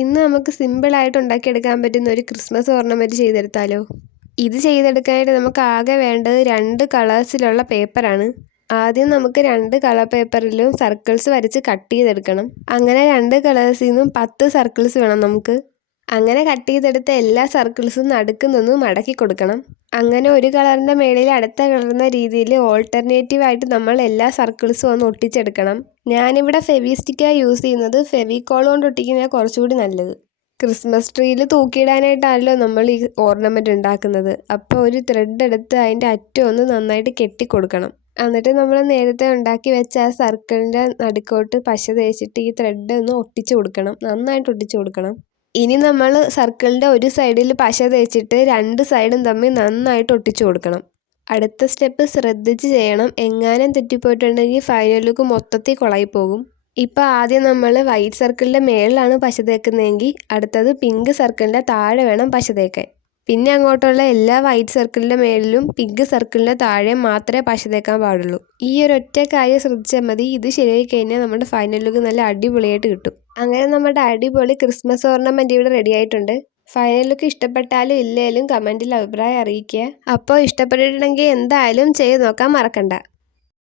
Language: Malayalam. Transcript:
ഇന്ന് നമുക്ക് സിമ്പിളായിട്ട് ഉണ്ടാക്കിയെടുക്കാൻ പറ്റുന്ന ഒരു ക്രിസ്മസ് ഓർണമെൻറ്റ് ചെയ്തെടുത്താലോ? ഇത് ചെയ്തെടുക്കാനായിട്ട് നമുക്ക് ആകെ വേണ്ടത് 2 കളേഴ്സിലുള്ള പേപ്പറാണ്. ആദ്യം നമുക്ക് 2 കളർ പേപ്പറിലും സർക്കിൾസ് വരച്ച് കട്ട് ചെയ്തെടുക്കണം. അങ്ങനെ 2 കളേഴ്സിൽ നിന്നും 10 സർക്കിൾസ് വേണം നമുക്ക്. അങ്ങനെ കട്ട് ചെയ്തെടുത്ത എല്ലാ സർക്കിൾസും നടുക്ക് നിന്ന് മടക്കി കൊടുക്കണം. അങ്ങനെ ഒരു കളറിൻ്റെ മേളിൽ അടുത്ത കളറിൻ്റെ രീതിയിൽ ഓൾട്ടർനേറ്റീവായിട്ട് നമ്മൾ എല്ലാ സർക്കിൾസും ഒന്ന് ഒട്ടിച്ചെടുക്കണം. ഞാനിവിടെ ഫെവിസ്റ്റിക്കാണ് യൂസ് ചെയ്യുന്നത്. ഫെവിക്കോൾ കൊണ്ട് ഒട്ടിക്കുന്നതാണ് കുറച്ചുകൂടി നല്ലത്. ക്രിസ്മസ് ട്രീയിൽ തൂക്കിയിടാനായിട്ടാണല്ലോ നമ്മൾ ഈ ഓർണമെൻറ്റ് ഉണ്ടാക്കുന്നത്. അപ്പോൾ ഒരു ത്രെഡ് എടുത്ത് അതിൻ്റെ അറ്റം ഒന്ന് നന്നായിട്ട് കെട്ടിക്കൊടുക്കണം. എന്നിട്ട് നമ്മൾ നേരത്തെ ഉണ്ടാക്കി വെച്ച ആ സർക്കിളിൻ്റെ നടുക്കോട്ട് പശ തേച്ചിട്ട് ഈ ത്രെഡ് ഒന്ന് ഒട്ടിച്ചു കൊടുക്കണം. നന്നായിട്ട് ഒട്ടിച്ചു കൊടുക്കണം. ഇനി നമ്മൾ സർക്കിളിൻ്റെ ഒരു സൈഡിൽ പശ തേച്ചിട്ട് 2 സൈഡും തമ്മിൽ നന്നായിട്ട് ഒട്ടിച്ചു കൊടുക്കണം. അടുത്ത സ്റ്റെപ്പ് ശ്രദ്ധിച്ച് ചെയ്യണം. എങ്ങാനും തെറ്റിപ്പോയിട്ടുണ്ടെങ്കിൽ ഫൈനൽ ലുക്ക് മൊത്തത്തിൽ കുളമായിപ്പോകും. ഇപ്പോൾ ആദ്യം നമ്മൾ വൈറ്റ് സർക്കിളിൻ്റെ മേളിലാണ് പശ തേക്കുന്നതെങ്കിൽ അടുത്തത് പിങ്ക് സർക്കിളിൻ്റെ താഴെ വേണം പശ തേക്കാൻ. പിന്നെ അങ്ങോട്ടുള്ള എല്ലാ വൈറ്റ് സർക്കിളിൻ്റെ മേളിലും പിങ്ക് സർക്കിളിൻ്റെ താഴെ മാത്രമേ പശ തേക്കാൻ പാടുള്ളൂ. ഈ ഒരൊറ്റ കാര്യം ശ്രദ്ധിച്ചാൽ മതി. ഇത് ശരിയായി കഴിഞ്ഞാൽ നമ്മുടെ ഫൈനൽ ലുക്ക് നല്ല അടിപൊളിയായിട്ട് കിട്ടും. അങ്ങനെ നമ്മുടെ അടിപൊളി ക്രിസ്മസ് ഓർണമെൻറ്റ് ഇവിടെ റെഡി ആയിട്ടുണ്ട്. ഫൈനൽ ലുക്ക് ഇഷ്ടപ്പെട്ടാലും ഇല്ലേലും കമൻറ്റിൽ അഭിപ്രായം അറിയിക്കുക. അപ്പോൾ ഇഷ്ടപ്പെട്ടിട്ടുണ്ടെങ്കിൽ എന്തായാലും ചെയ്ത് നോക്കാൻ മറക്കണ്ട.